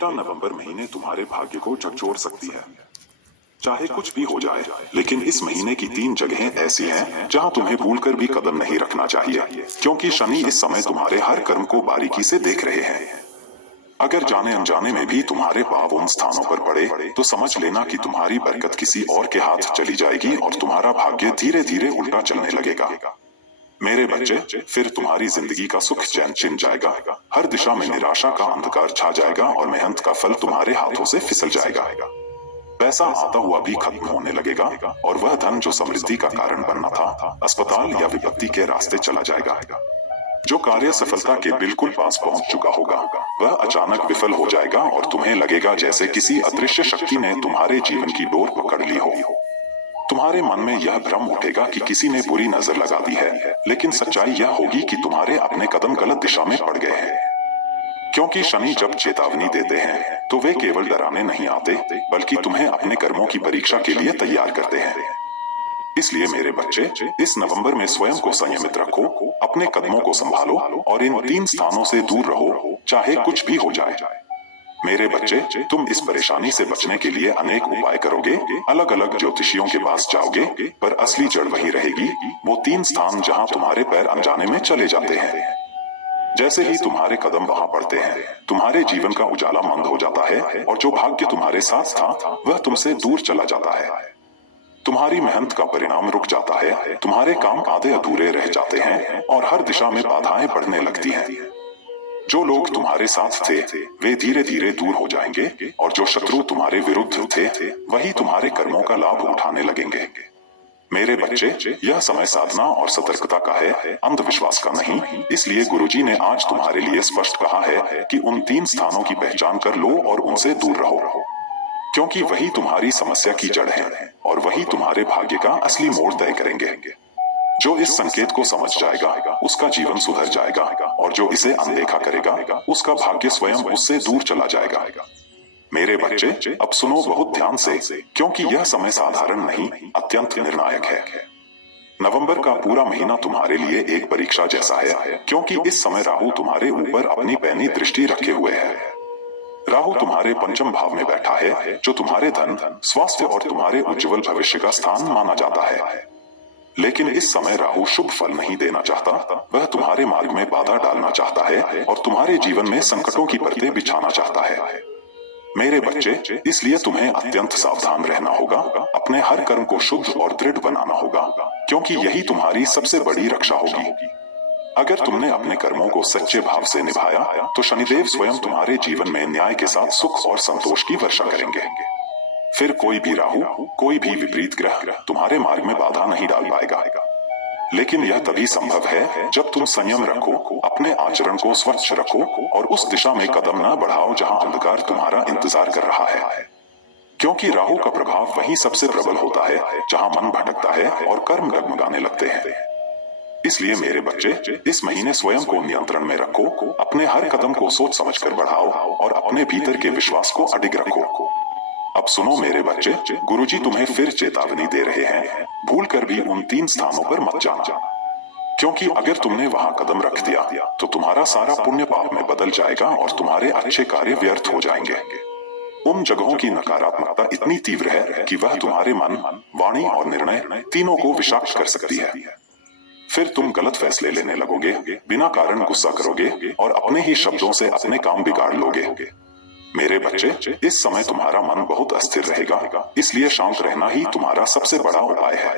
बेटा, नवंबर महीने तुम्हारे भाग्य को झकझोर सकती है। चाहे कुछ भी हो जाए, लेकिन इस महीने की 3 जगहें ऐसी हैं जहां तुम्हें भूलकर भी कदम नहीं रखना चाहिए, क्योंकि शनि इस समय तुम्हारे हर कर्म को बारीकी से देख रहे हैं। अगर जाने अनजाने में भी तुम्हारे पांव उन स्थानों पर पड़े तो समझ लेना कि तुम्हारी बरकत किसी और के हाथ चली जाएगी और तुम्हारा भाग्य धीरे धीरे उल्टा चलने लगेगा। मेरे बच्चे, फिर तुम्हारी जिंदगी का सुख चैन छिन जाएगा, हर दिशा में निराशा का अंधकार छा जाएगा और मेहनत का फल तुम्हारे हाथों से फिसल जाएगा। पैसा आता हुआ भी खत्म होने लगेगा और वह धन जो समृद्धि का कारण बनना था, अस्पताल या विपत्ति के रास्ते चला जाएगा। जो कार्य सफलता के बिल्कुल पास पहुंच चुका होगा, वह अचानक विफल हो जाएगा और तुम्हें लगेगा जैसे किसी अदृश्य शक्ति ने तुम्हारे जीवन की डोर पकड़ ली हो। तुम्हारे मन में यह भ्रम उठेगा कि किसी ने बुरी नजर लगा दी है, लेकिन सच्चाई यह होगी कि तुम्हारे अपने कदम गलत दिशा में पड़ गए हैं। क्योंकि शनि जब चेतावनी देते हैं तो वे केवल डराने नहीं आते, बल्कि तुम्हें अपने कर्मों की परीक्षा के लिए तैयार करते हैं। इसलिए मेरे बच्चे, इस नवंबर में स्वयं को संयमित रखो, अपने कदमों को संभालो और इन 3 स्थानों से दूर रहो, चाहे कुछ भी हो जाए। मेरे बच्चे, तुम इस परेशानी से बचने के लिए अनेक उपाय करोगे, अलग अलग ज्योतिषियों के पास जाओगे, पर असली जड़ वही रहेगी, वो 3 स्थान जहां तुम्हारे पैर अनजाने में चले जाते हैं। जैसे ही तुम्हारे कदम वहां पड़ते हैं, तुम्हारे जीवन का उजाला मंद हो जाता है और जो भाग्य तुम्हारे साथ था वह तुमसे दूर चला जाता है। तुम्हारी मेहनत का परिणाम रुक जाता है, तुम्हारे काम आधे अधूरे रह जाते हैं और हर दिशा में बाधाएं बढ़ने लगती हैं। जो लोग तुम्हारे साथ थे वे धीरे धीरे दूर हो जाएंगे और जो शत्रु तुम्हारे विरुद्ध थे वही तुम्हारे कर्मों का लाभ उठाने लगेंगे। मेरे बच्चे, यह समय साधना और सतर्कता का है, अंधविश्वास का नहीं। इसलिए गुरुजी ने आज तुम्हारे लिए स्पष्ट कहा है कि उन 3 स्थानों की पहचान कर लो और उनसे दूर रहो, क्योंकि वही तुम्हारी समस्या की जड़ है और वही तुम्हारे भाग्य का असली मोड़ तय करेंगे। जो इस संकेत को समझ जाएगा उसका जीवन सुधर जाएगा और जो इसे अनदेखा करेगा उसका भाग्य स्वयं उससे दूर चला जाएगा। मेरे बच्चे, अब सुनो बहुत ध्यान से, क्योंकि यह समय साधारण नहीं, अत्यंत निर्णायक है। नवंबर का पूरा महीना तुम्हारे लिए एक परीक्षा जैसा है, क्योंकि इस समय राहु तुम्हारे ऊपर अपनी पैनी दृष्टि रखे हुए है। राहु तुम्हारे पंचम भाव में बैठा है, जो तुम्हारे धन, स्वास्थ्य और तुम्हारे उज्जवल भविष्य का स्थान माना जाता है। लेकिन इस समय राहु शुभ फल नहीं देना चाहता, वह तुम्हारे मार्ग में बाधा डालना चाहता है और तुम्हारे जीवन में संकटों की परतें बिछाना चाहता है। मेरे बच्चे, इसलिए तुम्हें अत्यंत सावधान रहना होगा, अपने हर कर्म को शुद्ध और दृढ़ बनाना होगा, क्योंकि यही तुम्हारी सबसे बड़ी रक्षा होगी। अगर तुमने अपने कर्मों को सच्चे भाव से निभाया तो शनिदेव स्वयं तुम्हारे जीवन में न्याय के साथ सुख और संतोष की वर्षा करेंगे। फिर कोई भी राहु, कोई भी विपरीत ग्रह तुम्हारे मार्ग में बाधा नहीं डाल पाएगा। लेकिन यह तभी संभव है जब तुम संयम रखो, अपने आचरण को स्वच्छ रखो और उस दिशा में कदम न बढ़ाओ जहां अंधकार तुम्हारा इंतजार कर रहा है। क्योंकि राहु का प्रभाव वहीं सबसे प्रबल होता है जहां मन भटकता है और कर्म डगमगाने लगते हैं। इसलिए मेरे बच्चे, इस महीने स्वयं को नियंत्रण में रखो, अपने हर कदम को सोच समझकर बढ़ाओ और अपने भीतर के विश्वास को अडिग रखो। अब सुनो मेरे बच्चे, गुरुजी तुम्हें फिर चेतावनी दे रहे हैं, भूल कर भी उन 3 स्थानों पर मत जाना, क्योंकि अगर तुमने वहां कदम रख दिया तो तुम्हारा सारा पुण्य पाप में बदल जाएगा और तुम्हारे अच्छे कार्य व्यर्थ हो जाएंगे। उन जगहों की नकारात्मकता इतनी तीव्र है कि वह तुम्हारे मन, वाणी और निर्णय तीनों को विषाक्त कर सकती है। फिर तुम गलत फैसले लेने लगोगे, बिना कारण गुस्सा करोगे और अपने ही शब्दों से अपने काम बिगाड़ लोगे। मेरे बच्चे, इस समय तुम्हारा मन बहुत अस्थिर रहेगा, इसलिए शांत रहना ही तुम्हारा सबसे बड़ा उपाय है।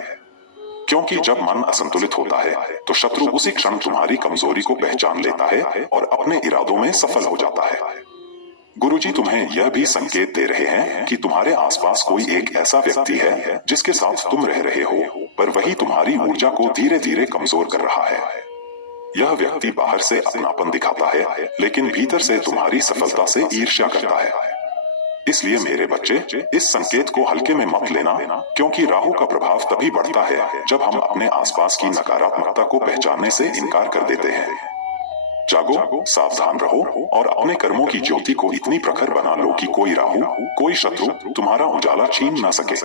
क्योंकि जब मन असंतुलित होता है तो शत्रु उसी क्षण तुम्हारी कमजोरी को पहचान लेता है और अपने इरादों में सफल हो जाता है। गुरुजी तुम्हें यह भी संकेत दे रहे हैं कि तुम्हारे आसपास कोई एक ऐसा व्यक्ति है जिसके साथ तुम रह रहे हो, पर वही तुम्हारी ऊर्जा को धीरे धीरे कमजोर कर रहा है। यह व्यक्ति बाहर से अपनापन दिखाता है, लेकिन भीतर से तुम्हारी सफलता से ईर्ष्या करता है। इसलिए मेरे बच्चे, इस संकेत को हल्के में मत लेना, क्योंकि राहु का प्रभाव तभी बढ़ता है जब हम अपने आसपास की नकारात्मकता को पहचानने से इनकार कर देते हैं। जागो, सावधान रहो और अपने कर्मों की ज्योति को इतनी प्रखर बना लो कि कोई राहु, कोई शत्रु तुम्हारा उजाला छीन न सके।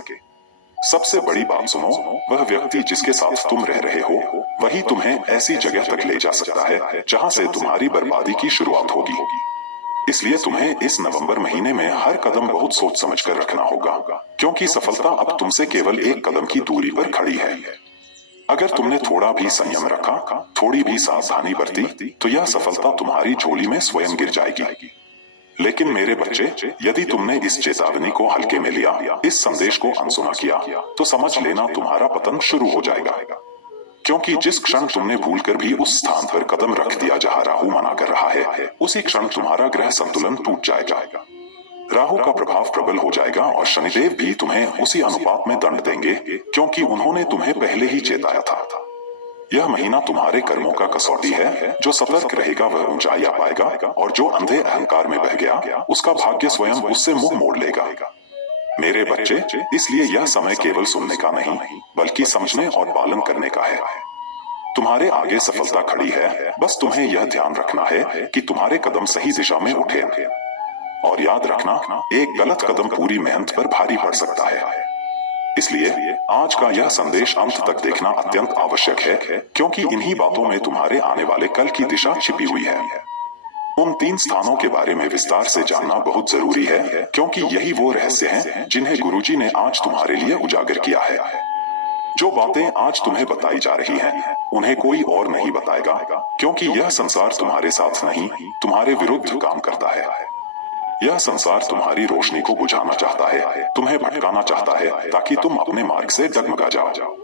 सबसे बड़ी बात सुनो, वह व्यक्ति जिसके साथ तुम रह रहे हो वही तुम्हें ऐसी जगह तक ले जा सकता है जहां से तुम्हारी बर्बादी की शुरुआत होगी। इसलिए तुम्हें इस नवंबर महीने में हर कदम बहुत सोच समझ कर रखना होगा, क्योंकि सफलता अब तुमसे केवल एक कदम की दूरी पर खड़ी है। अगर तुमने थोड़ा भी संयम रखा, थोड़ी भी सावधानी बरती, तो यह सफलता तुम्हारी झोली में स्वयं गिर जाएगी। लेकिन मेरे बच्चे, यदि तुमने इस चेतावनी को हल्के में लिया, इस संदेश को अनसुना किया, तो समझ लेना तुम्हारा पतन शुरू हो जाएगा। क्योंकि जिस क्षण तुमने भूलकर भी उस स्थान पर कदम रख दिया जहां राहु मना कर रहा है, उसी क्षण तुम्हारा ग्रह संतुलन टूट जाएगा। राहु का प्रभाव प्रबल हो जाएगा और शनिदेव भी तुम्हें उसी अनुपात में दंड देंगे, क्योंकि उन्होंने तुम्हें पहले ही चेताया था। यह महीना तुम्हारे कर्मों का कसौटी है। जो सतर्क रहेगा वह ऊंचाइयां पाएगा, और जो अंधे अहंकार में बह गया, उसका भाग्य स्वयं उससे मुंह मोड़ लेगा। मेरे बच्चे, इसलिए यह समय केवल सुनने का नहीं, बल्कि समझने और पालन करने का है। तुम्हारे आगे सफलता खड़ी है, बस तुम्हें यह ध्यान रखना है कि तुम्हारे कदम सही दिशा में उठे। और याद रखना, एक गलत कदम पूरी मेहनत पर भारी पड़ सकता है। इसलिए आज का यह संदेश अंत तक देखना अत्यंत आवश्यक है, क्योंकि इन्हीं बातों में तुम्हारे आने वाले कल की दिशा छिपी हुई है। उन 3 स्थानों के बारे में विस्तार से जानना बहुत जरूरी है, क्योंकि यही वो रहस्य हैं जिन्हें गुरुजी ने आज तुम्हारे लिए उजागर किया है। जो बातें आज तुम्हें बताई जा रही हैं, उन्हें कोई और नहीं बताएगा, क्योंकि यह संसार तुम्हारे साथ नहीं, तुम्हारे विरुद्ध काम करता है। यह संसार तुम्हारी रोशनी को बुझाना चाहता है, तुम्हें भटकाना चाहता है, ताकि तुम अपने मार्ग से डगमगा जाओ।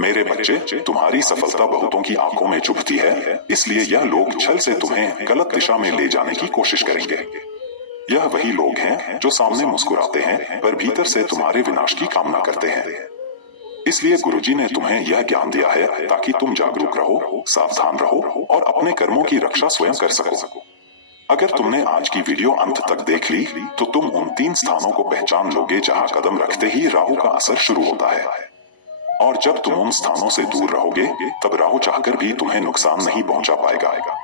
मेरे बच्चे, तुम्हारी सफलता बहुतों की आंखों में चुभती है, इसलिए यह लोग छल से तुम्हें गलत दिशा में ले जाने की कोशिश करेंगे। यह वही लोग हैं जो सामने मुस्कुराते हैं, पर भीतर से तुम्हारे विनाश की कामना करते हैं। इसलिए गुरुजी ने तुम्हें यह ज्ञान दिया है ताकि तुम जागरूक रहो, सावधान रहो और अपने कर्मों की रक्षा स्वयं कर सको। अगर तुमने आज की वीडियो अंत तक देख ली, तो तुम उन 3 स्थानों को पहचान लोगे जहां कदम रखते ही राहु का असर शुरू होता है। और जब तुम उन स्थानों से दूर रहोगे, तब राहु चाहकर भी तुम्हें नुकसान नहीं पहुंचा पाएगा।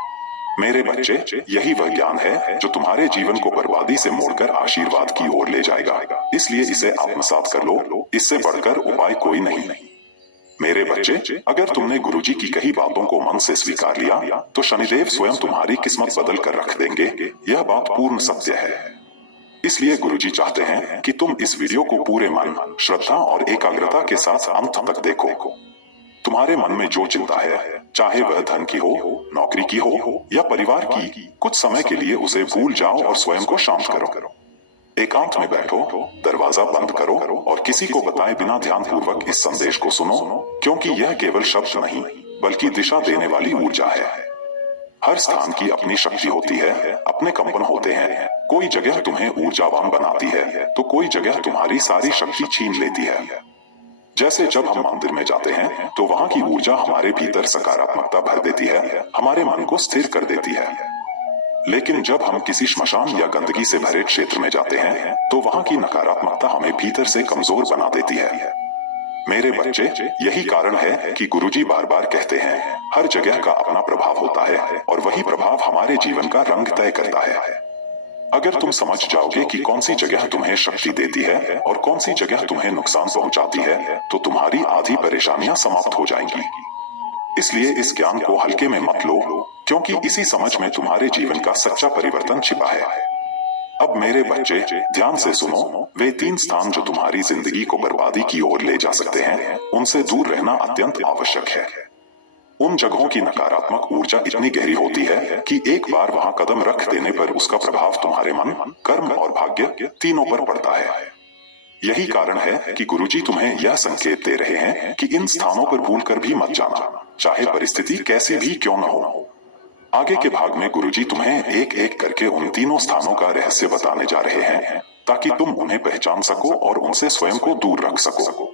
मेरे बच्चे, यही वह ज्ञान है जो तुम्हारे जीवन को बर्बादी से मोड़कर आशीर्वाद की ओर ले जाएगा। इसलिए इसे आत्मसात कर लो, इससे बढ़कर उपाय कोई नहीं। मेरे बच्चे, अगर तुमने गुरुजी की कही बातों को मन से स्वीकार लिया, तो शनिदेव स्वयं तुम्हारी किस्मत बदल कर रख देंगे। यह बात पूर्ण सत्य है। इसलिए गुरुजी चाहते हैं कि तुम इस वीडियो को पूरे मन, श्रद्धा और एकाग्रता के साथ अंत तक देखो। तुम्हारे मन में जो चिंता है, चाहे वह धन की हो, नौकरी की हो या परिवार की, कुछ समय के लिए उसे भूल जाओ और स्वयं को शांत करो। एकांत में बैठो, दरवाजा बंद करो और किसी को बताए बिना ध्यानपूर्वक इस संदेश को सुनो, क्योंकि यह केवल शब्द नहीं, बल्कि दिशा देने वाली ऊर्जा है। हर स्थान की अपनी शक्ति होती है, अपने कंपन होते हैं। कोई जगह तुम्हें ऊर्जावान बनाती है, तो कोई जगह तुम्हारी सारी शक्ति छीन लेती है। जैसे जब हम मंदिर में जाते हैं, तो वहां की ऊर्जा हमारे भीतर सकारात्मकता भर देती है, हमारे मन को स्थिर कर देती है। लेकिन जब हम किसी श्मशान या गंदगी से भरे क्षेत्र में जाते हैं, तो वहां की नकारात्मकता हमें भीतर से कमजोर बना देती है। मेरे बच्चे, यही कारण है कि गुरुजी बार बार कहते हैं, हर जगह का अपना प्रभाव होता है और वही प्रभाव हमारे जीवन का रंग तय करता है। अगर तुम समझ जाओगे कि कौन सी जगह तुम्हें शक्ति देती है और कौन सी जगह तुम्हें नुकसान पहुंचाती है, तो तुम्हारी आधी परेशानियां समाप्त हो जाएंगी। इसलिए इस ज्ञान को हल्के में मत लो, क्योंकि इसी समझ में तुम्हारे जीवन का सच्चा परिवर्तन छिपा है। अब मेरे बच्चे, ध्यान से सुनो, वे 3 स्थान जो तुम्हारी जिंदगी को बर्बादी की ओर ले जा सकते हैं, उनसे दूर रहना अत्यंत आवश्यक है। उन जगहों की नकारात्मक ऊर्जा इतनी गहरी होती है कि एक बार वहां कदम रख देने पर उसका प्रभाव तुम्हारे मन, कर्म और भाग्य तीनों पर पड़ता है। यही कारण है कि गुरुजी तुम्हें यह संकेत दे रहे हैं कि इन स्थानों पर भूलकर भी मत जाना, चाहे परिस्थिति कैसी भी क्यों न हो। आगे के भाग में गुरुजी तुम्हें एक एक करके उन तीनों स्थानों का रहस्य बताने जा रहे हैं, ताकि तुम उन्हें पहचान सको और उनसे स्वयं को दूर रख सको।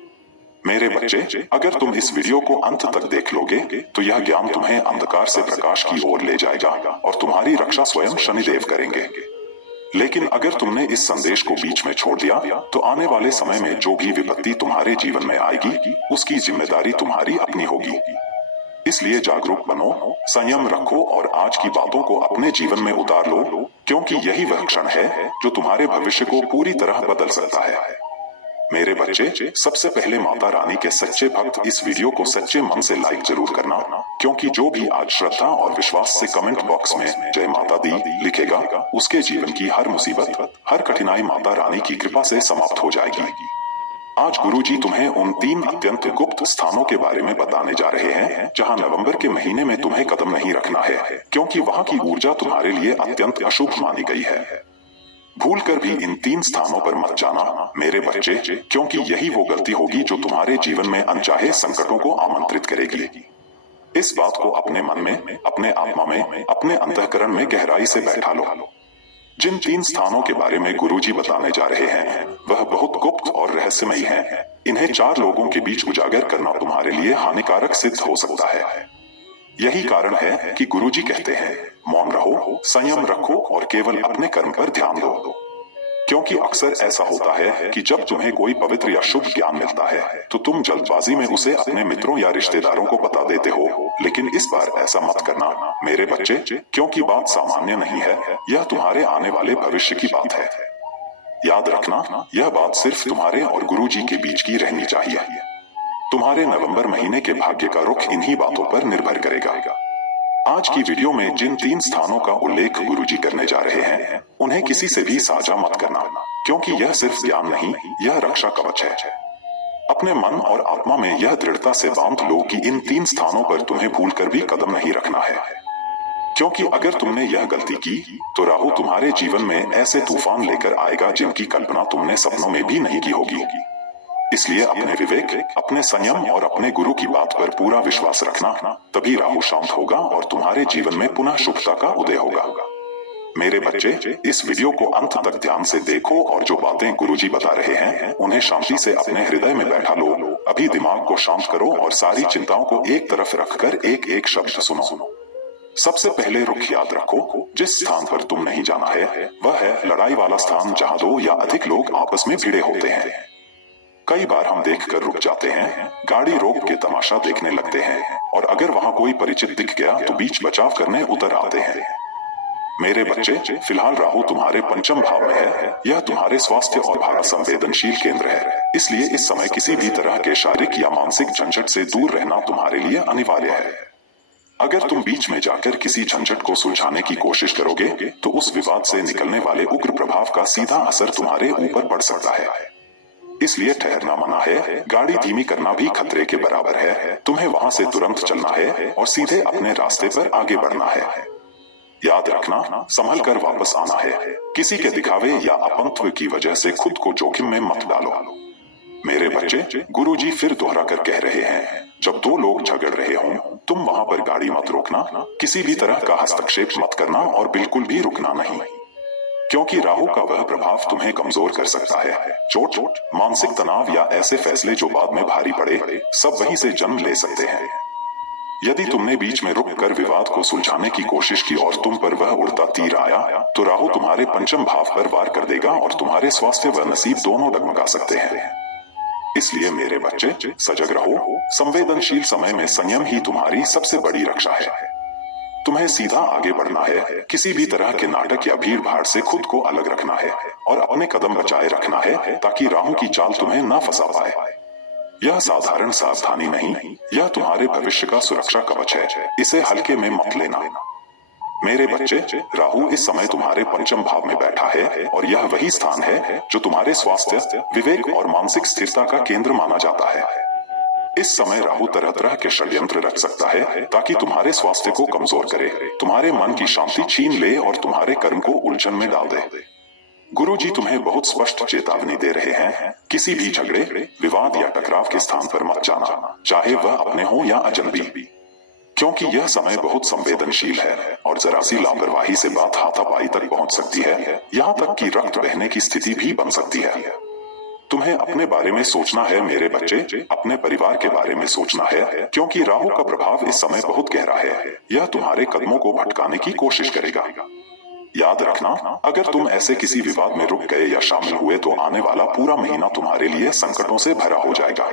मेरे बच्चे, अगर तुम इस वीडियो को अंत तक देख लोगे, तो यह ज्ञान तुम्हें अंधकार से प्रकाश की ओर ले जाएगा और तुम्हारी रक्षा स्वयं शनिदेव करेंगे। लेकिन अगर तुमने इस संदेश को बीच में छोड़ दिया, तो आने वाले समय में जो भी विपत्ति तुम्हारे जीवन में आएगी, उसकी जिम्मेदारी तुम्हारी अपनी होगी। इसलिए जागरूक बनो, संयम रखो और आज की बातों को अपने जीवन में उतार लो, क्योंकि यही वह क्षण है जो तुम्हारे भविष्य को पूरी तरह बदल सकता है। मेरे बच्चे, सबसे पहले माता रानी के सच्चे भक्त इस वीडियो को सच्चे मन से लाइक जरूर करना, क्योंकि जो भी आज श्रद्धा और विश्वास से कमेंट बॉक्स में जय माता दी लिखेगा, उसके जीवन की हर मुसीबत, हर कठिनाई माता रानी की कृपा से समाप्त हो जाएगी। आज गुरुजी तुम्हें उन 3 अत्यंत गुप्त स्थानों के बारे में बताने जा रहे हैं, जहां नवंबर के महीने में तुम्हें कदम नहीं रखना है, क्योंकि वहां की ऊर्जा तुम्हारे लिए अत्यंत अशुभ मानी गई है। भूल कर भी इन 3 स्थानों पर मत जाना मेरे बच्चे, क्योंकि यही वो गलती होगी जो तुम्हारे जीवन में अनचाहे संकटों को आमंत्रित करेगी। इस बात को अपने मन में, अपने आत्मा में, अपने अंतःकरण में गहराई से बैठा लो। जिन 3 स्थानों के बारे में गुरुजी बताने जा रहे हैं, वह बहुत गुप्त और रहस्यमयी हैं। इन्हें 4 लोगों के बीच उजागर करना तुम्हारे लिए हानिकारक सिद्ध हो सकता है। यही कारण है कि गुरुजी कहते हैं, मौन रहो, संयम रखो और केवल अपने कर्म पर ध्यान दो। क्योंकि अक्सर ऐसा होता है कि जब तुम्हें कोई पवित्र या शुभ ज्ञान मिलता है, तो तुम जल्दबाजी में उसे अपने मित्रों या रिश्तेदारों को बता देते हो। लेकिन इस बार ऐसा मत करना मेरे बच्चे, क्योंकि बात सामान्य नहीं है, यह तुम्हारे आने वाले भविष्य की बात है। याद रखना, यह बात सिर्फ तुम्हारे और गुरुजी के बीच की रहनी चाहिए। तुम्हारे नवंबर महीने के भाग्य का रुख इन्हीं बातों पर निर्भर करेगा। आज की वीडियो में जिन 3 स्थानों का उल्लेख गुरुजी करने जा रहे हैं, उन्हें किसी से भी साझा मत करना, क्योंकि यह सिर्फ ज्ञान नहीं, यह रक्षा कवच है। अपने मन और आत्मा में यह दृढ़ता से बांध लो कि इन 3 स्थानों पर तुम्हें भूलकर भी कदम नहीं रखना है, क्योंकि अगर तुमने यह गलती की, तो राहु तुम्हारे जीवन में ऐसे तूफान लेकर आएगा जिनकी कल्पना तुमने सपनों में भी नहीं की होगी। इसलिए अपने विवेक, अपने संयम और अपने गुरु की बात पर पूरा विश्वास रखना, तभी राहु शांत होगा और तुम्हारे जीवन में पुनः शुभता का उदय होगा। मेरे बच्चे, इस वीडियो को अंत तक ध्यान से देखो और जो बातें गुरुजी बता रहे हैं, उन्हें शांति से अपने हृदय में बैठा लो। अभी दिमाग को शांत करो और सारी चिंताओं को एक तरफ रखकर एक एक शब्द सुनो। सबसे पहले रुख याद रखो, जिस स्थान पर तुम नहीं जाना है, वह है लड़ाई वाला स्थान, जहां 2 या अधिक लोग आपस में भिड़े होते हैं। कई बार हम देखकर रुक जाते हैं, गाड़ी रोक के तमाशा देखने लगते हैं, और अगर वहां कोई परिचित दिख गया तो बीच बचाव करने उतर आते हैं। मेरे बच्चे, फिलहाल राहु तुम्हारे पंचम भाव में है। यह तुम्हारे स्वास्थ्य और भाग्य संवेदनशील केंद्र है। इसलिए इस समय किसी भी तरह के शारीरिक या मानसिक झंझट से दूर रहना तुम्हारे लिए अनिवार्य है। अगर तुम बीच में जाकर किसी झंझट को सुलझाने की कोशिश करोगे, तो उस विवाद से निकलने वाले उग्र प्रभाव का सीधा असर तुम्हारे ऊपर पड़ सकता है। इसलिए ठहरना मना है, गाड़ी धीमी करना भी खतरे के बराबर है। तुम्हें वहां से तुरंत चलना है और सीधे अपने रास्ते पर आगे बढ़ना है। याद रखना, संभल कर वापस आना है। किसी के दिखावे या अपंत्व की वजह से खुद को जोखिम में मत डालो। मेरे बच्चे, गुरुजी फिर दोहरा कर कह रहे हैं, जब 2 लोग झगड़ रहे हों, तुम वहां पर गाड़ी मत रोकना, किसी भी तरह का हस्तक्षेप मत करना और बिल्कुल भी रुकना नहीं, क्योंकि राहु का वह प्रभाव तुम्हें कमजोर कर सकता है। चोट, मानसिक तनाव या ऐसे फैसले जो बाद में भारी पड़े, सब वहीं से जन्म ले सकते हैं। यदि तुमने बीच में रुककर विवाद को सुलझाने की कोशिश की और तुम पर वह उड़ता तीर आया, तो राहु तुम्हारे पंचम भाव पर वार कर देगा और तुम्हारे स्वास्थ्य व नसीब दोनों डगमगा सकते हैं। इसलिए मेरे बच्चे, सजग रहो। संवेदनशील समय में संयम ही तुम्हारी सबसे बड़ी रक्षा है। तुम्हें सीधा आगे बढ़ना है, किसी भी तरह के नाटक या भीड़ भाड़ से खुद को अलग रखना है और अपने कदम बचाए रखना है, ताकि राहु की चाल तुम्हें न फंसा पाए। यह साधारण सावधानी नहीं, यह तुम्हारे भविष्य का सुरक्षा कवच है। इसे हल्के में मत लेना। मेरे बच्चे, राहु इस समय तुम्हारे पंचम भाव में बैठा है और यह वही स्थान है जो तुम्हारे स्वास्थ्य, विवेक और मानसिक स्थिरता का केंद्र माना जाता है। इस समय राहु तरह तरह के षड्यंत्र रच सकता है, ताकि तुम्हारे स्वास्थ्य को कमजोर करे, तुम्हारे मन की शांति छीन ले और तुम्हारे कर्म को उलझन में डाल दे। गुरुजी तुम्हें बहुत स्पष्ट चेतावनी दे रहे हैं, किसी भी झगड़े, विवाद या टकराव के स्थान पर मत जाना, चाहे वह अपने हो या अजनबी, क्योंकि यह समय बहुत संवेदनशील है और जरा सी लापरवाही से बात हाथापाई तक पहुंच सकती है, यहाँ तक कि रक्त बहने की स्थिति भी बन सकती है। तुम्हें अपने बारे में सोचना है मेरे बच्चे, अपने परिवार के बारे में सोचना है, क्योंकि राहु का प्रभाव इस समय बहुत गहरा है। यह तुम्हारे कदमों को भटकाने की कोशिश करेगा। याद रखना, अगर तुम ऐसे किसी विवाद में रुक गए या शामिल हुए, तो आने वाला पूरा महीना तुम्हारे लिए संकटों से भरा हो जाएगा।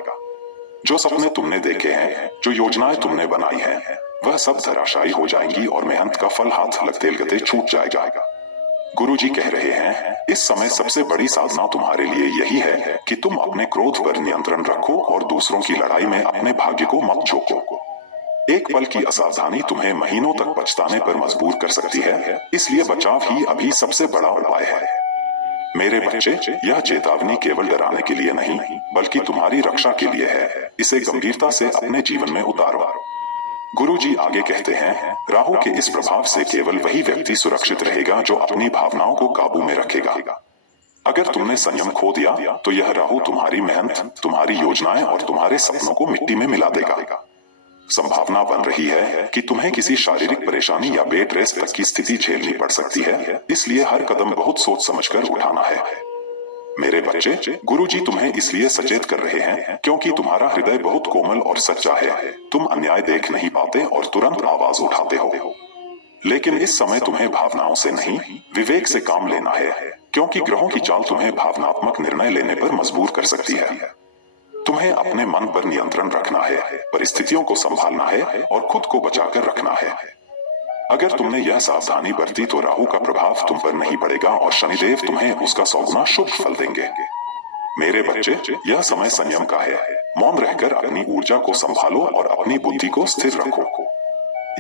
जो सपने तुमने देखे हैं, जो योजनाएं तुमने बनाई हैं, वह सब धराशायी हो जाएंगी और मेहनत का फल हाथ लगते लगते छूट जाएगा। गुरुजी कह रहे हैं, इस समय सबसे बड़ी साधना तुम्हारे लिए यही है कि तुम अपने क्रोध पर नियंत्रण रखो और दूसरों की लड़ाई में अपने भाग्य को मत झोंको। एक पल की असावधानी तुम्हें महीनों तक पछताने पर मजबूर कर सकती है, इसलिए बचाव ही अभी सबसे बड़ा उपाय है। मेरे बच्चे, यह चेतावनी केवल डराने के लिए नहीं, बल्कि तुम्हारी रक्षा के लिए है। इसे गंभीरता से अपने जीवन में उतारो। गुरुजी आगे कहते हैं, राहु के इस प्रभाव से केवल वही व्यक्ति सुरक्षित रहेगा जो अपनी भावनाओं को काबू में रखेगा। अगर तुमने संयम खो दिया तो यह राहु तुम्हारी मेहनत, तुम्हारी योजनाएं और तुम्हारे सपनों को मिट्टी में मिला देगा। संभावना बन रही है कि तुम्हें किसी शारीरिक परेशानी या बेड रेस्ट तक की स्थिति झेलनी पड़ सकती है, इसलिए हर कदम बहुत सोच समझकर उठाना है। मेरे बच्चे, गुरुजी तुम्हें इसलिए सचेत कर रहे हैं क्योंकि तुम्हारा हृदय बहुत कोमल और सच्चा है। तुम अन्याय देख नहीं पाते और तुरंत आवाज उठाते हो। लेकिन इस समय तुम्हें भावनाओं से नहीं, विवेक से काम लेना है, क्योंकि ग्रहों की चाल तुम्हें भावनात्मक निर्णय लेने पर मजबूर कर सकती है। तुम्हें अपने मन पर नियंत्रण रखना है, परिस्थितियों को संभालना है और खुद को बचाकर रखना है। अगर तुमने यह सावधानी बरती तो राहु का प्रभाव तुम पर नहीं पड़ेगा और शनिदेव तुम्हें उसका 100 गुना शुभ फल देंगे। मेरे बच्चे, यह समय संयम का है। मौन रहकर अपनी ऊर्जा को संभालो और अपनी बुद्धि को स्थिर रखो।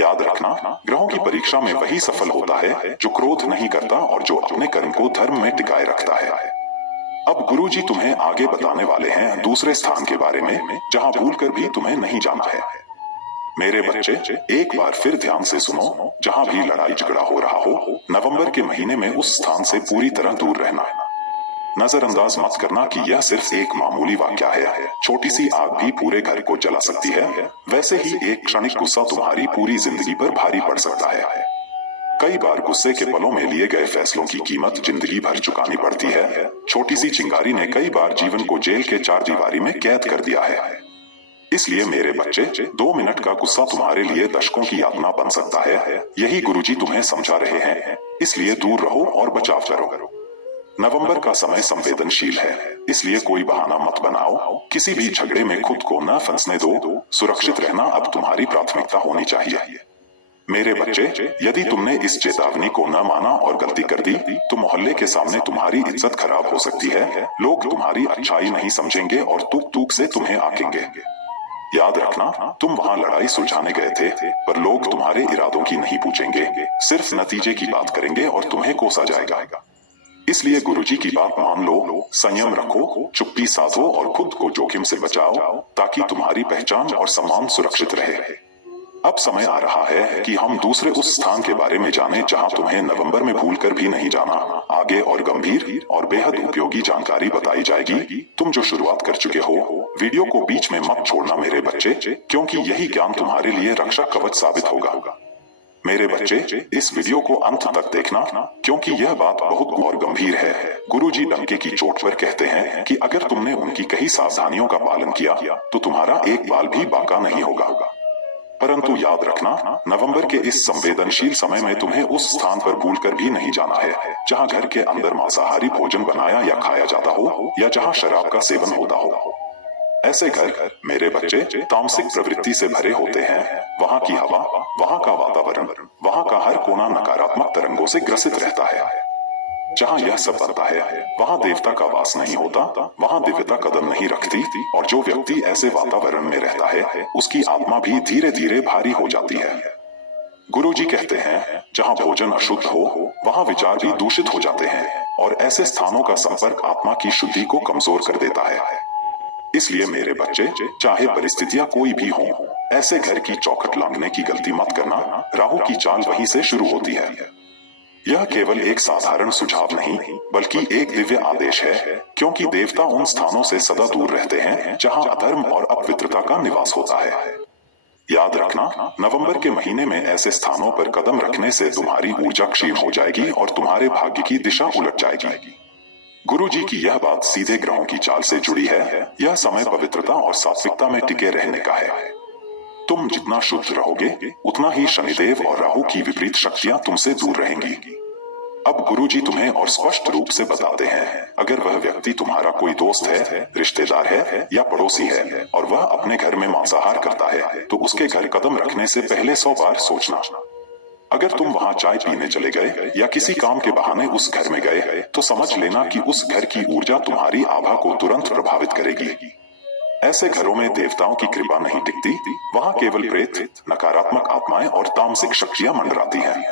याद रखना, ग्रहों की परीक्षा में वही सफल होता है जो क्रोध नहीं करता और जो अपने कर्म को धर्म में टिकाए रखता है। अब गुरुजी तुम्हें आगे बताने वाले हैं दूसरे स्थान के बारे में, जहां भूलकर भी तुम्हें नहीं जाना है। मेरे बच्चे, एक बार फिर ध्यान से सुनो, जहां भी लड़ाई झगड़ा हो रहा हो, नवंबर के महीने में उस स्थान से पूरी तरह दूर रहना। नजरअंदाज मत करना कि यह सिर्फ एक मामूली वाकया है। छोटी सी आग भी पूरे घर को जला सकती है। वैसे ही एक क्षणिक गुस्सा तुम्हारी पूरी जिंदगी पर भारी पड़ सकता है। कई बार गुस्से के पलों में लिए गए फैसलों की कीमत जिंदगी भर चुकानी पड़ती है। छोटी सी चिंगारी ने कई बार जीवन को जेल के चार दीवारी में कैद कर दिया है। इसलिए मेरे बच्चे, 2 मिनट का गुस्सा तुम्हारे लिए दशकों की यातना बन सकता है। यही गुरुजी तुम्हें समझा रहे हैं। इसलिए दूर रहो और बचाव करो। नवंबर का समय संवेदनशील है, इसलिए कोई बहाना मत बनाओ। किसी भी झगड़े में खुद को न फंसने दो। सुरक्षित रहना अब तुम्हारी प्राथमिकता होनी चाहिए। मेरे बच्चे, यदि तुमने इस चेतावनी को न माना और गलती कर दी तो मोहल्ले के सामने तुम्हारी इज्जत खराब हो सकती है। लोग तुम्हारी अच्छाई नहीं समझेंगे और तुक तुक से तुम्हें आंकेंगे। याद रखना, तुम वहां लड़ाई सुलझाने गए थे, पर लोग तुम्हारे इरादों की नहीं पूछेंगे, सिर्फ नतीजे की बात करेंगे और तुम्हें कोसा जाएगा। इसलिए गुरुजी की बात मान लो, संयम रखो, चुप्पी साधो और खुद को जोखिम से बचाओ, ताकि तुम्हारी पहचान और सम्मान सुरक्षित रहे। अब समय आ रहा है कि हम दूसरे उस स्थान के बारे में जानें जहां तुम्हें नवंबर में भूलकर भी नहीं जाना। आगे और गंभीर और बेहद उपयोगी जानकारी बताई जाएगी। तुम जो शुरुआत कर चुके हो, वीडियो को बीच में मत छोड़ना मेरे बच्चे, क्योंकि यही ज्ञान तुम्हारे लिए रक्षा कवच साबित होगा। मेरे बच्चे, इस वीडियो को अंत तक देखना, क्योंकि यह बात बहुत और गंभीर है। गुरुजी डंके की चोट पर कहते हैं कि अगर तुमने उनकी कही सावधानियों का पालन किया तो तुम्हारा एक बाल भी बाका नहीं होगा। परंतु याद रखना, नवंबर के इस संवेदनशील समय में तुम्हें उस स्थान पर भूलकर भी नहीं जाना है जहां घर के अंदर मांसाहारी भोजन बनाया या खाया जाता हो, या जहां शराब का सेवन होता हो। ऐसे घर, मेरे बच्चे, तामसिक प्रवृत्ति से भरे होते हैं। वहां की हवा, वहां का वातावरण, वहां का हर कोना नकारात्मक तरंगों से ग्रसित रहता है। जहां यह सब बनता है, वहां देवता का वास नहीं होता, वहां दिव्यता कदम नहीं रखती, और जो व्यक्ति ऐसे वातावरण में रहता है उसकी आत्मा भी धीरे धीरे भारी हो जाती है। गुरुजी कहते हैं, जहां भोजन अशुद्ध हो वहां विचार भी दूषित हो जाते हैं, और ऐसे स्थानों का संपर्क आत्मा की शुद्धि को कमजोर कर देता है। इसलिए मेरे बच्चे, चाहे परिस्थितियां कोई भी हों, ऐसे घर की चौखट लांघने की गलती मत करना। राहु की चाल वहीं से शुरू होती है। यह केवल एक साधारण सुझाव नहीं, बल्कि एक दिव्य आदेश है, क्योंकि देवता उन स्थानों से सदा दूर रहते हैं जहां अधर्म और अपवित्रता का निवास होता है। याद रखना, नवंबर के महीने में ऐसे स्थानों पर कदम रखने से तुम्हारी ऊर्जा क्षीण हो जाएगी और तुम्हारे भाग्य की दिशा उलट जाएगी। गुरुजी की यह बात सीधे ग्रहों की चाल से जुड़ी है। यह समय पवित्रता और सात्विकता में टिके रहने का है। तुम जितना शुद्ध रहोगे, उतना ही शनिदेव और राहु की विपरीत शक्तियां तुमसे दूर रहेंगी। अब गुरुजी तुम्हें और स्पष्ट रूप से बताते हैं, अगर वह व्यक्ति तुम्हारा कोई दोस्त है, रिश्तेदार है या पड़ोसी है, और वह अपने घर में मांसाहार करता है, तो उसके घर कदम रखने से पहले 100 बार सोचना। अगर तुम वहां चाय पीने चले गए या किसी काम के बहाने उस घर में गए तो समझ लेना कि उस घर की ऊर्जा तुम्हारी आभा को तुरंत प्रभावित करेगी। ऐसे घरों में देवताओं की कृपा नहीं टिकती, वहां केवल प्रेत, नकारात्मक आत्माएं और तामसिक शक्तियां मंडराती हैं।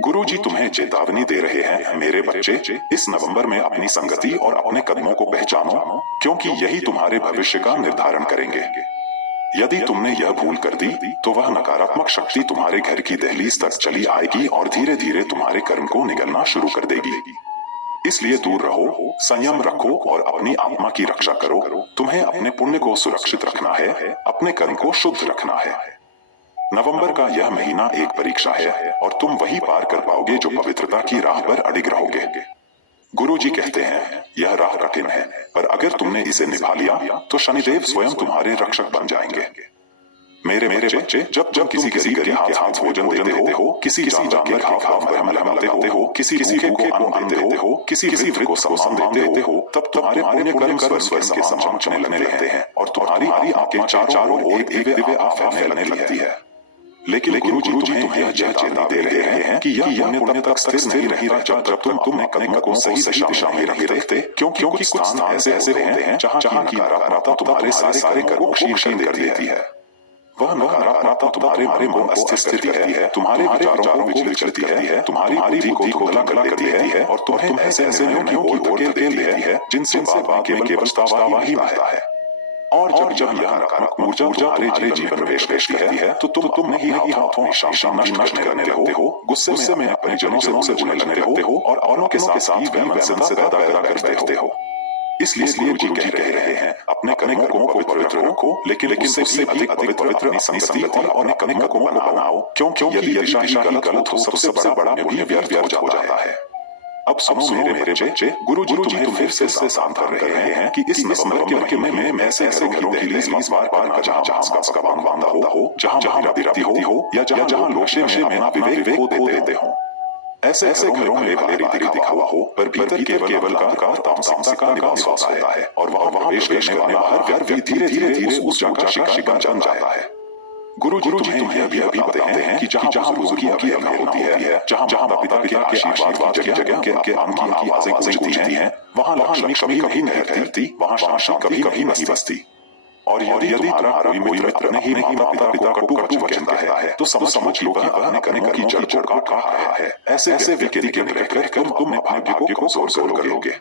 गुरुजी तुम्हें चेतावनी दे रहे हैं, मेरे बच्चे, इस नवंबर में अपनी संगति और अपने कदमों को पहचानो, क्योंकि यही तुम्हारे भविष्य का निर्धारण करेंगे। यदि तुमने यह भूल कर दी तो वह नकारात्मक शक्ति तुम्हारे घर की दहलीज तक चली आएगी और धीरे धीरे तुम्हारे कर्म को निगलना शुरू कर देगी। इसलिए दूर रहो, संयम रखो और अपनी आत्मा की रक्षा करो। तुम्हें अपने पुण्य को सुरक्षित रखना है, अपने कर्म को शुद्ध रखना है। नवंबर का यह महीना एक परीक्षा है और तुम वही पार कर पाओगे जो पवित्रता की राह पर अडिग रहोगे। गुरुजी कहते हैं, यह राह कठिन है, पर अगर तुमने इसे निभा लिया तो शनिदेव स्वयं तुम्हारे रक्षक बन जाएंगे। मेरे बच्चे, जब किसी गरीब के हाथ भोजन देते हो, किसी जानवर के घाव पर मलहम लगाते हो, किसी भूखे को अन्न देते हो, किसी वृद्ध को सम्मान देते हो, तब तुम्हारे पुण्य कर्म स्वर्ग के समान चमकने लगते हैं और तुम्हारी आंखें चारों ओर दिव्य आभा फैलने लगती है। लेकिन गुरुजी तुम्हें यह चेतावनी दे रहे हैं कि यह पुण्य तब तक स्थिर नहीं रहता जब तुम अपने कदमों को सही दिशा में नहीं रखते, क्योंकि कुछ स्थान ऐसे होते हैं जहां की नकारात्मकता तुम्हारे सारे कर्मों को क्षीण कर देती है। वह नकारात्मकता तुम्हारे मन को अस्थिर करती है, तुम्हारे विचारों को विचलित करती है, तुम्हारी बुद्धि को धुंधला कर देती है और तुम्हें ऐसे निर्णयों की ओर धकेल देती है जिनसे बाद में केवल पछतावा ही मिलता है। और जब यह नकारात्मक ऊर्जा तुम्हारे जीवन में प्रवेश करती है तो तुम नहीं हाथों शांति नष्ट करने लगते हो, गुस्से में अपने जनों से जुड़ने लगते हो और औरों के साथ वैमनस्य पैदा कर बैठते हो। इसलिए गुरुजी कह रहे हैं, अपने कर्मों को पवित्र रखो, लेकिन उससे अधिक पवित्र अपनी संगति और अपने कर्मों को बनाओ, क्योंकि यदि दिशा ही गलत हो सबसे बड़ा पुण्य व्यर्थ हो जाता है। अब सुनो मेरे बच्चे, गुरुजी तुम्हें फिर से सावधान कर रहे हैं कि इस नवंबर के महीने में ऐसे घरों की लीज बार जहां का बांधा हो, जहां विरक्ति हो या जहां लोग नशे में विवेक खो देते हो। ऐसे घरों में भले दिखावा हो, पर भीतर केवल का तामसिकता का निवास होता है और वहां प्रवेश करने वाला हर व्यक्ति धीरे धीरे उस ऊर्जा का शिकार बन जाता है। गुरुजी तुम्हें अभी बताते हैं कि जहां बुजुर्गी की अवहेलना होती है, जहां माता पिता के आशीर्वाद की जगह के आत्मा की आवाजें गूंजती हैं, वहां लक्ष्मी कभी नहीं ठहरती, वहां शांति कभी नहीं बसती। और यदि तुम्हारा कोई मित्र नहीं माता पिता को कटु वचन कहता है तो समझ लो कि वह कर्म की जड़ को काट रहा है। ऐसे व्यक्ति के निकट तुम अपने भाग्य को कमजोर कर लोगे।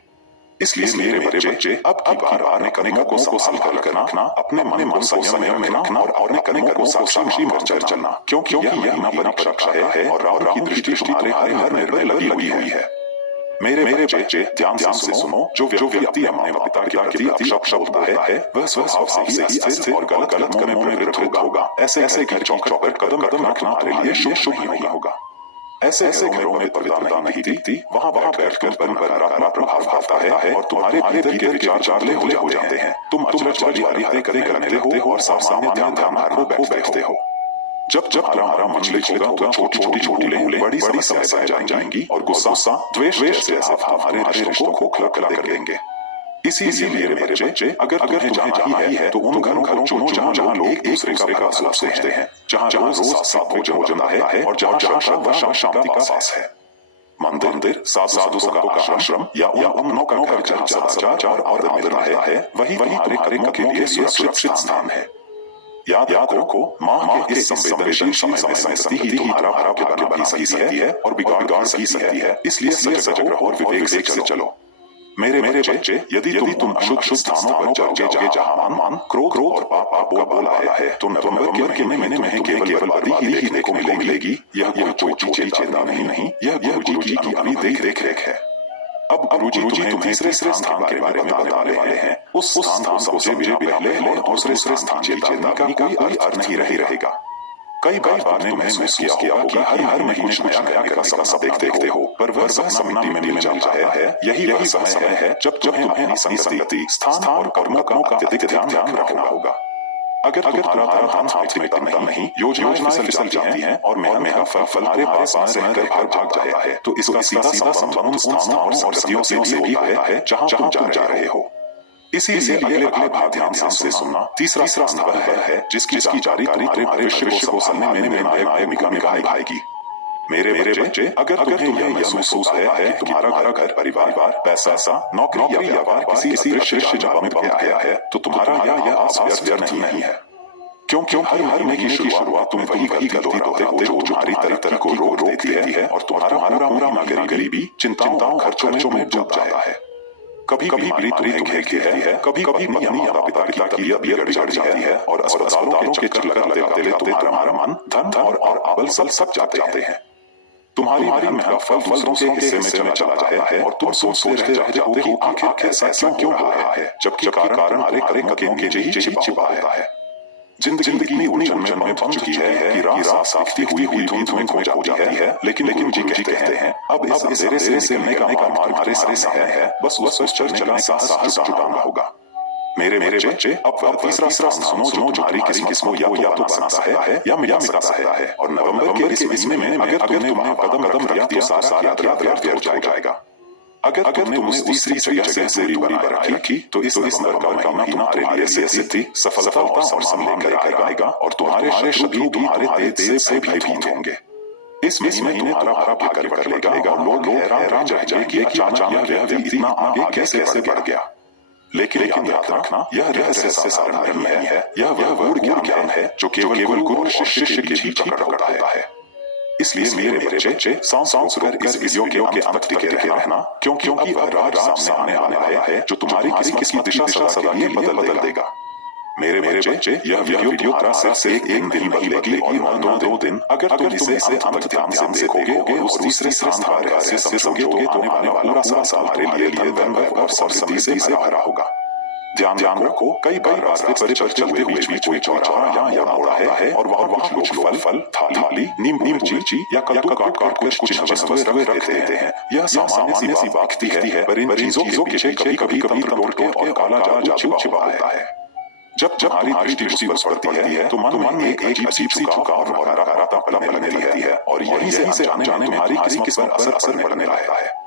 इसलिए मेरे बच्चे, अब की बार अपने कर्मों को संभाल कर रखना, अपने मन को संयम में रखना और अपने कर्मों को साक्षी मानकर चलना, क्योंकि यह न परीक्षा है और राहु की दृष्टि तुम्हारे हर निर्णय लगी हुई है। मेरे बच्चे, ध्यान से सुनो, जो व्यक्ति अपने पिता के प्रति अपशब्द बोलता है वह स्वभाव से ही अस्थिर और गलत कर्मों में प्रवृत्त होगा। ऐसे घर चौखट पर कदम रखना तुम्हारे लिए शुभ नहीं होगा। ऐसे घरों में पवित्रता नहीं दिखती, वहां बैठकर नकारात्मक प्रभाव पड़ता है और तुम्हारे भीतर के विचार हो जाते हैं। तुम अचरज वाली हरकतें करने लगते हो और सामान्य ध्यान खो बैठते हो। जब हमारा मन होगा तो छोटी भूलें बड़ी समस्याएं बन जाएंगी और गुस्सा द्वेष जैसे हमारे रिश्तों को खोखला कर देंगे। इसीलिए मेरे बच्चे, अगर तुम्हें जाना ही है तो उन घरों को चुनो जहां लोग एक दूसरे का सोचते हैं, जहां रोज साथ भोजन है और जहां शांति का वास है। मंदिर, साधु संतों का आश्रम या उन मनों का जहां सदाचार और आदर है, वही तुम्हारे कर्मों के लिए सुरक्षित स्थान है। याद रखो, माँ के इस संवेदनशील समय में संगति ही तुम्हारा भाग्य बना सकती है और बिगाड़ सकती है। इसलिए सजग रहो और विवेक से चलो। मेरे बच्चे, यदि तुम अशुद्ध स्थानों पर जाओगे जहां मान, क्रोध और पाप का बोल आया है, तो नवंबर के महीने में केवल बर्बादी ही देखने को मिलेगी। यह कोई छोटी चेतावनी नहीं, यह गुरुजी की अभी देख है। अब गुरुजी तुम्हें तीसरे स्थान के बारे में बताने वाले हैं। उस स्थान को समझे बिना पहले और दूसरे स्थान चेतावनी का कोई अर्थ नहीं रहेगा। कई बार आपने महसूस किया कि हर महीने नया का सपना देखते हो, पर वह सपना मिल जाता है। यही समय है जब तुम्हें अपनी संगति, स्थान और कर्मों का अत्यधिक ध्यान रखना होगा। अगर तुम्हारा धन हाथ में टिकता नहीं, योजनाएं फिसल जाती हैं और मेहनत का फल तुम्हारे पास रहकर भाग जाता है, तो इसका सीधा संबंध उन स्थानों और संगतियों से भी होता है जहां तुम जा रहे हो। इसीलिए अगले भाग ध्यान से सुनना। तीसरा स्थान वह है जिसकी जारी तुम्हारे भविष्य को संभालने में निर्णायक भूमिका निभाएगी। मेरे बच्चे, अगर तुम्हें यह महसूस होता है कि तुम्हारा घर परिवार पैसा नौकरी या व्यापार किसी अदृश्य जगह में बंद गया है, तो तुम्हारा यह आस व्यर्थ नहीं है। क्योंकि हर महीने की शुरुआत तुम वही गलती दोहराते हो जो तुम्हारी तरक्की को रोक देती है और तुम्हारा पूरा गरीबी चिंताओं खर्चों में डूब जाता है। कभी बीमारी तुम्हें घेरती है, कभी अपनी माता पिता की तबीयत बिगड़ जाती है और अस्पतालों के चक्कर लगाते तुम्हारा मन धन और आबल सब जाते हैं। तुम्हारी मेहनत का फल दूसरों के हिस्से में चला जाता है और तुम सोचते रह जाते हो आखिर ऐसा क्यों हो रहा है, जबकि कारण हरे कदमों के ही छिपा होता है। जिंदगी इतनी उलझन में बन चुकी है कि राह साफ दिखती हुई तुम्हें खो जाती है, लेकिन जी कहते हैं अब इस अंधेरे से निकलने का मार्ग हमारे सामने है, बस उस चलने का साहस जुटाना होगा। मेरे बच्चे, अब तीसरा सुनो जो तुम्हारी किस्मत को या तो बना सकता है या मिटा सकता है। और नवंबर के इस महीने में अगर तुमने वहां कदम रख दिया तो सारा यात्रा हो जाएगा। अगर तुमने उस तीसरी जगह से दूरी बनाई रखी तो इस नवंबर का महीना तुम्हारे लिए सिद्धि, सफलता और सम्मान लेकर आएगा और तुम्हारे शत्रु तुम्हारे तेज से भयभीत होंगे। इस महीने तुम्हारा भाग्य बदलेगा और लोग हैरान रह जाएंगे कि अचानक यह व्यक्ति इतना आगे कैसे बढ़ गया। लेकिन याद रखना, यह रहस्य साधारण नहीं है, यह गूढ़ ज्ञान है जो केवल गुरु और शिष्य के बीच प्रकट होता है। इसलिए मेरे बच्चे, सांस कर इस वीडियो के अंत तक रहना, क्योंकि अब राज सामने आने वाला है जो तुम्हारी किस्मत की दिशा सदा ही बदल देगा। मेरे बच्चे, यह वीडियो से एक दिन बदलेगी और दो दिन। अगर तुम इसे अंत ध्यान से देखोगे और उस तीसरे स्थान का रहस्य समझोगे तो आने वाला पूरा साल तुम्हारे लिए धन और समृद्धि से भरा होगा। ध्यान रखो, कई बार रास्ते पर चलते हुए बीच में कोई चौराहा या मोड़ है और वहाँ कुछ फल थाली नींबू या कद्दू काट कुछ वस्तुएं रख देते हैं। यह सामान्य सी बात है, पर इन चीजों के पीछे कभी तंत्र और काला जादू छिपा होता है। जब हमारी दृष्टि उस पर पड़ती है तो मन में एक अजीब सी झुकाव और नकारात्मकता लगने लगती है और यहीं से जाने में हमारी किस्मत पर असर पड़ने लगता है।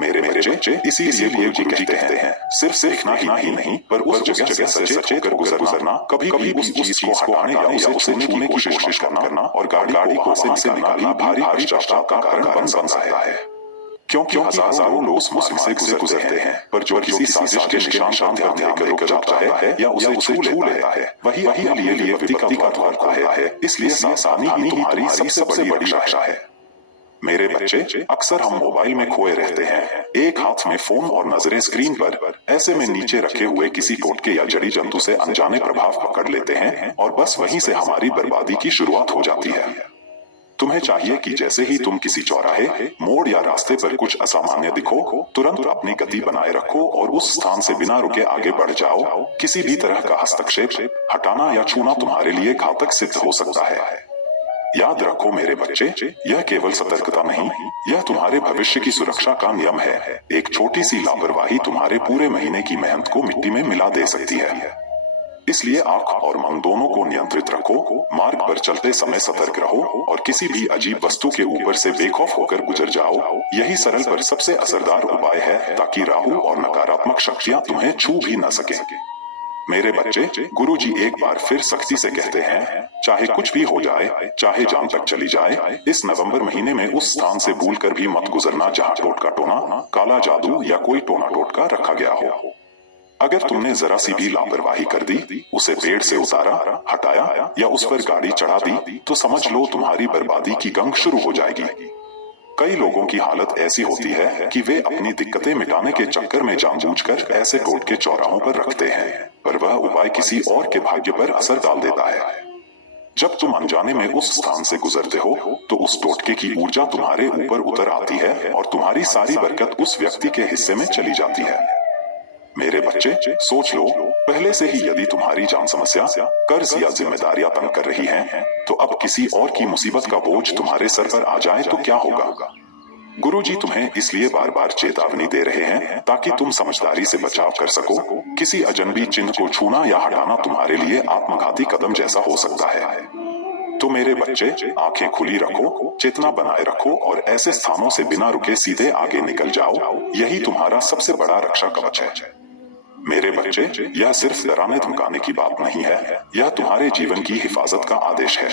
मेरे बच्चे, इसीलिए जी कहते हैं सिर्फ देखना ही नहीं पर उस जगह से सचेत होकर गुजरना, कभी उस चीज को हटाने या उसे छूने की कोशिश करना और गाड़ी को वहां से निकालना भारी पश्चाताप का कारण बन सकता है। क्योंकि हजारों लोग मुश्किल से गुजरते हैं, पर जो किसी साजिश के निशान पर ध्यान देकर जाता है या उसे छू लेता है वही लिए व्यक्ति का द्वार खुलता है। इसलिए सावधानी ही तुम्हारी सबसे बड़ी रक्षा है। मेरे बच्चे, अक्सर हम मोबाइल में खोए रहते हैं, एक हाथ में फोन और नजरें स्क्रीन पर। ऐसे में नीचे रखे हुए किसी टोटके या जड़ी जंतु से अनजाने प्रभाव पकड़ लेते हैं और बस वहीं से हमारी बर्बादी की शुरुआत हो जाती है। तुम्हें चाहिए कि जैसे ही तुम किसी चौराहे, मोड़ या रास्ते पर कुछ असामान्य दिखो, तुरंत अपनी गति बनाए रखो और उस स्थान से बिना रुके आगे बढ़ जाओ। किसी भी तरह का हस्तक्षेप, हटाना या छूना तुम्हारे लिए घातक सिद्ध हो सकता है। याद रखो मेरे बच्चे, यह केवल सतर्कता नहीं, यह तुम्हारे भविष्य की सुरक्षा का नियम है। एक छोटी सी लापरवाही तुम्हारे पूरे महीने की मेहनत को मिट्टी में मिला दे सकती है। इसलिए आंख और मन दोनों को नियंत्रित रखो, मार्ग पर चलते समय सतर्क रहो और किसी भी अजीब वस्तु के ऊपर से बेखौफ होकर गुजर जाओ। यही सरल पर सबसे असरदार उपाय है ताकि राहु और नकारात्मक शक्तियां तुम्हें छू भी न सके। मेरे बच्चे, गुरुजी एक बार फिर सख्ती से कहते हैं, चाहे कुछ भी हो जाए, चाहे जान तक चली जाए, इस नवंबर महीने में उस स्थान से भूलकर भी मत गुजरना जहां टोटका टोना, काला जादू या कोई टोना टोटका रखा गया हो। अगर तुमने जरा सी भी लापरवाही कर दी, उसे पेड़ से उतारा, हटाया या उस पर गाड़ी चढ़ा दी, तो समझ लो तुम्हारी बर्बादी की गंग शुरू हो जाएगी। कई लोगों की हालत ऐसी होती है कि वे अपनी दिक्कतें मिटाने के चक्कर में जानबूझकर ऐसे टोटके चौराहों पर रखते हैं, पर वह उपाय किसी और के भाग्य पर असर डाल देता है। जब तुम अनजाने में उस स्थान से गुजरते हो तो उस टोटके की ऊर्जा तुम्हारे ऊपर उतर आती है और तुम्हारी सारी बरकत उस व्यक्ति के हिस्से में चली जाती है। मेरे बच्चे, सोच लो, पहले से ही यदि तुम्हारी जान समस्या, कर्ज या जिम्मेदारियां तंग कर रही हैं, तो अब किसी और की मुसीबत का बोझ तुम्हारे सर पर आ जाए तो क्या होगा? गुरुजी तुम्हें इसलिए बार बार चेतावनी दे रहे हैं ताकि तुम समझदारी से बचाव कर सको। किसी अजनबी चिन्ह को छूना या हटाना तुम्हारे लिए आत्मघाती कदम जैसा हो सकता है। तो मेरे बच्चे, आंखें खुली रखो, चेतना बनाए रखो और ऐसे स्थानों से बिना रुके सीधे आगे निकल जाओ। यही तुम्हारा सबसे बड़ा रक्षा कवच है। मेरे बच्चे, यह सिर्फ डराने धमकाने की बात नहीं है, यह तुम्हारे जीवन की हिफाजत का आदेश है।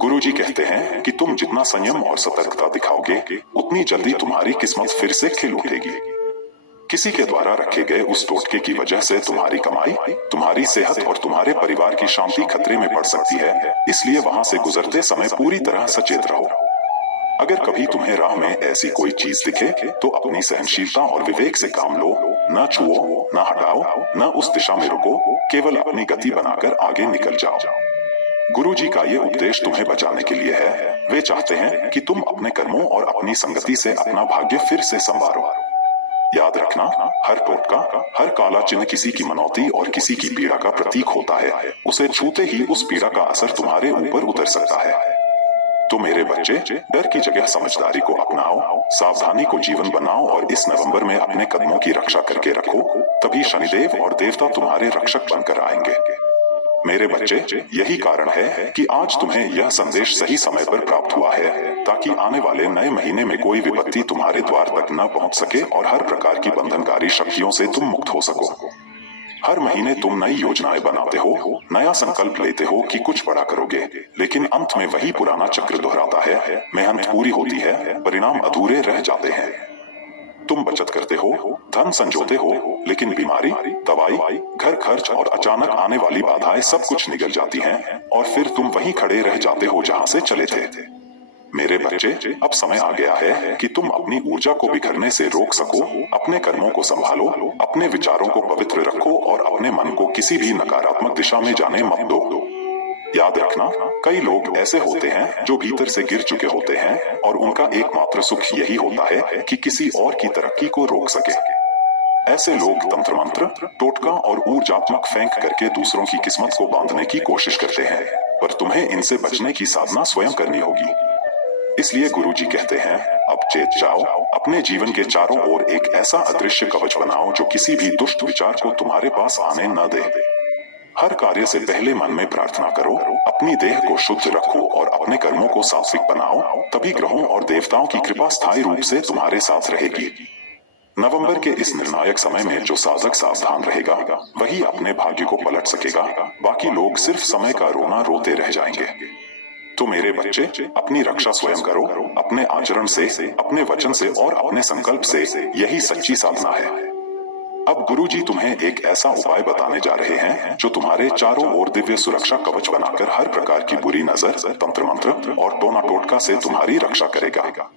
गुरुजी कहते हैं कि तुम जितना संयम और सतर्कता दिखाओगे, उतनी जल्दी तुम्हारी किस्मत फिर से खिल उठेगी। किसी के द्वारा रखे गए उस टोटके की वजह से तुम्हारी कमाई, तुम्हारी सेहत और तुम्हारे परिवार की शांति खतरे में पड़ सकती है, इसलिए वहां से गुजरते समय पूरी तरह सचेत रहो। अगर कभी तुम्हें राह में ऐसी कोई चीज दिखे तो अपनी सहनशीलता और विवेक से काम लो, न छुओ, न हटाओ, न उस दिशा में रुको, केवल अपनी गति बनाकर आगे निकल जाओ। गुरुजी का ये उपदेश तुम्हें बचाने के लिए है। वे चाहते हैं कि तुम अपने कर्मों और अपनी संगति से अपना भाग्य फिर से संवारो। याद रखना, हर टोटका, हर काला चिन्ह किसी की मनौती और किसी की पीड़ा का प्रतीक होता है। उसे छूते ही उस पीड़ा का असर तुम्हारे ऊपर उतर सकता है। तो मेरे बच्चे, डर की जगह समझदारी को अपनाओ, सावधानी को जीवन बनाओ और इस नवंबर में अपने कदमों की रक्षा करके रखो, तभी शनिदेव और देवता तुम्हारे रक्षक बनकर आएंगे। मेरे बच्चे, यही कारण है कि आज तुम्हें यह संदेश सही समय पर प्राप्त हुआ है, ताकि आने वाले नए महीने में कोई विपत्ति तुम्हारे द्वार तक न पहुंच सके और हर प्रकार की बंधनकारी शक्तियों से तुम मुक्त हो सको। हर महीने तुम नई योजनाएं बनाते हो, नया संकल्प लेते हो कि कुछ बड़ा करोगे, लेकिन अंत में वही पुराना चक्र दोहराता है। मेहनत पूरी होती है, परिणाम अधूरे रह जाते हैं। तुम बचत करते हो, धन संजोते हो, लेकिन बीमारी, दवाई, घर खर्च और अचानक आने वाली बाधाएं सब कुछ निकल जाती हैं और फिर तुम वहीं खड़े रह जाते हो जहां से चले थे। मेरे बच्चे, अब समय आ गया है कि तुम अपनी ऊर्जा को बिखरने से रोक सको, अपने कर्मों को संभालो, अपने विचारों को पवित्र रखो और अपने मन को किसी भी नकारात्मक दिशा में जाने मत दो। याद रखना, कई लोग ऐसे होते हैं जो भीतर से गिर चुके होते हैं और उनका एकमात्र सुख यही होता है कि किसी और की तरक्की को रोक सके। ऐसे लोग तंत्र मंत्र, टोटका और ऊर्जात्मक फेंक करके दूसरों की किस्मत को बांधने की कोशिश करते हैं, पर तुम्हें इनसे बचने की साधना स्वयं करनी होगी। इसलिए गुरुजी कहते हैं, अब चेत जाओ, अपने जीवन के चारों ओर एक ऐसा अदृश्य कवच बनाओ जो किसी भी दुष्ट विचार को तुम्हारे पास आने न दे। हर कार्य से पहले मन में प्रार्थना करो, अपनी देह को शुद्ध रखो और अपने कर्मों को सात्विक बनाओ, तभी ग्रहों और देवताओं की कृपा स्थायी रूप से तुम्हारे साथ रहेगी। नवंबर के इस निर्णायक समय में जो साधक सावधान रहेगा, वही अपने भाग्य को पलट सकेगा। बाकी लोग सिर्फ समय का रोना रोते रह जाएंगे। तो मेरे बच्चे, अपनी रक्षा स्वयं करो, अपने आचरण से, अपने वचन से और अपने संकल्प से। यही सच्ची साधना है। अब गुरुजी तुम्हें एक ऐसा उपाय बताने जा रहे हैं जो तुम्हारे चारों ओर दिव्य सुरक्षा कवच बनाकर हर प्रकार की बुरी नजर, तंत्र मंत्र और टोना टोटका से तुम्हारी रक्षा करेगा।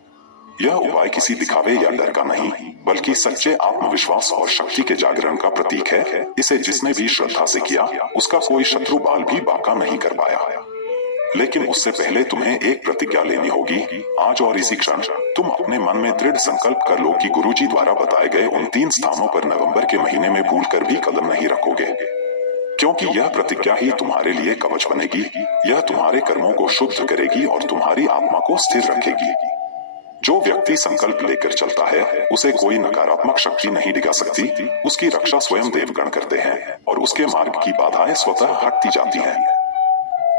यह उपाय किसी दिखावे या डर का नहीं, बल्कि सच्चे आत्मविश्वास और शक्ति के जागरण का प्रतीक है। इसे जिसने भी श्रद्धा से किया, उसका कोई शत्रु बाल भी बांका नहीं कर पाया। लेकिन उससे पहले तुम्हें एक प्रतिज्ञा लेनी होगी। आज और इसी क्षण तुम अपने मन में दृढ़ संकल्प कर लो कि गुरुजी द्वारा बताए गए उन 3 स्थानों पर नवंबर के महीने में भूलकर भी कदम नहीं रखोगे, क्योंकि यह प्रतिज्ञा ही तुम्हारे लिए कवच बनेगी। यह तुम्हारे कर्मों को शुद्ध करेगी और तुम्हारी आत्मा को स्थिर रखेगी। जो व्यक्ति संकल्प लेकर चलता है, उसे कोई नकारात्मक शक्ति नहीं डिगा सकती। उसकी रक्षा स्वयं देवगण करते हैं और उसके मार्ग की बाधाएं स्वतः हटती जाती हैं।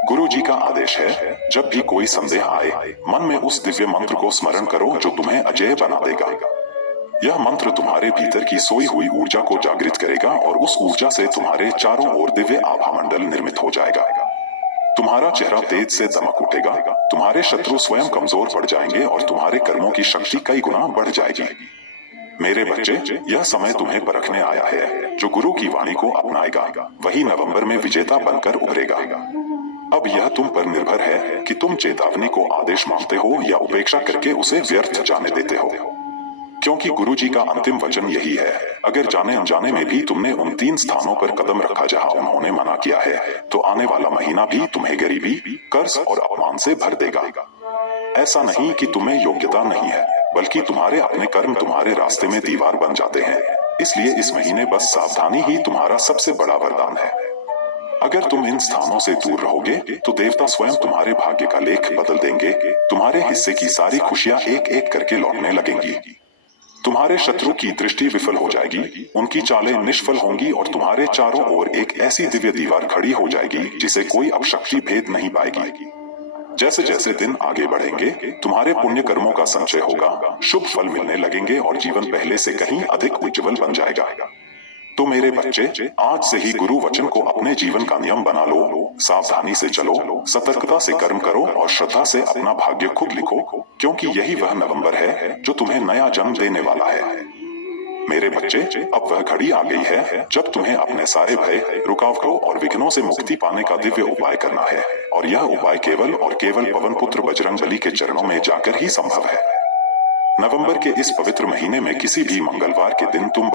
गुरु जी का आदेश है, जब भी कोई संदेह आए, मन में उस दिव्य मंत्र को स्मरण करो जो तुम्हें अजेय बना देगा। यह मंत्र तुम्हारे भीतर की सोई हुई ऊर्जा को जागृत करेगा और उस ऊर्जा से तुम्हारे चारों ओर दिव्य आभा मंडल निर्मित हो जाएगा। तुम्हारा चेहरा तेज से दमक उठेगा, तुम्हारे शत्रु स्वयं कमजोर पड़ जाएंगे और तुम्हारे कर्मों की शक्ति कई गुना बढ़ जाएगी। मेरे बच्चे, यह समय तुम्हें परखने आया है। जो गुरु की वाणी को अपनाएगा, वही नवंबर में विजेता बनकर उभरेगा। अब यह तुम पर निर्भर है कि तुम चेतावनी को आदेश मानते हो या उपेक्षा करके उसे व्यर्थ जाने देते हो, क्योंकि गुरुजी का अंतिम वचन यही है, अगर जाने अनजाने में भी तुमने उन 3 स्थानों पर कदम रखा जहां उन्होंने मना किया है, तो आने वाला महीना भी तुम्हें गरीबी, कर्ज और अपमान से भर देगा। ऐसा नहीं कि तुम्हें योग्यता नहीं है, बल्कि तुम्हारे अपने कर्म तुम्हारे रास्ते में दीवार बन जाते हैं। इसलिए इस महीने बस सावधानी ही तुम्हारा सबसे बड़ा वरदान है। अगर तुम इन स्थानों से दूर रहोगे, तो देवता स्वयं तुम्हारे भाग्य का लेख बदल देंगे। तुम्हारे हिस्से की सारी खुशियां एक एक करके लौटने लगेंगी। तुम्हारे शत्रु की दृष्टि विफल हो जाएगी, उनकी चालें निष्फल होंगी और तुम्हारे चारों ओर एक ऐसी दिव्य दीवार खड़ी हो जाएगी जिसे कोई अब शक्ति भेद नहीं पाएगी। जैसे जैसे दिन आगे बढ़ेंगे, तुम्हारे पुण्य कर्मों का संचय होगा, शुभ फल मिलने लगेंगे और जीवन पहले से कहीं अधिक उज्जवल बन जाएगा। तो मेरे बच्चे, आज से ही गुरु वचन को अपने जीवन का नियम बना लो। सावधानी से चलो, सतर्कता से कर्म करो और श्रद्धा से अपना भाग्य खुद लिखो, क्योंकि यही वह नवंबर है जो तुम्हें नया जन्म देने वाला है। मेरे बच्चे, अब वह घड़ी आ गई है जब तुम्हें अपने सारे भय, रुकावटों और विघ्नों से मुक्ति पाने का दिव्य उपाय करना है, और यह उपाय केवल और केवल पवन पुत्र बजरंगबली के चरणों में जाकर ही संभव है। नवंबर के इस पवित्र महीने में किसी भी मंगलवार के दिन तुम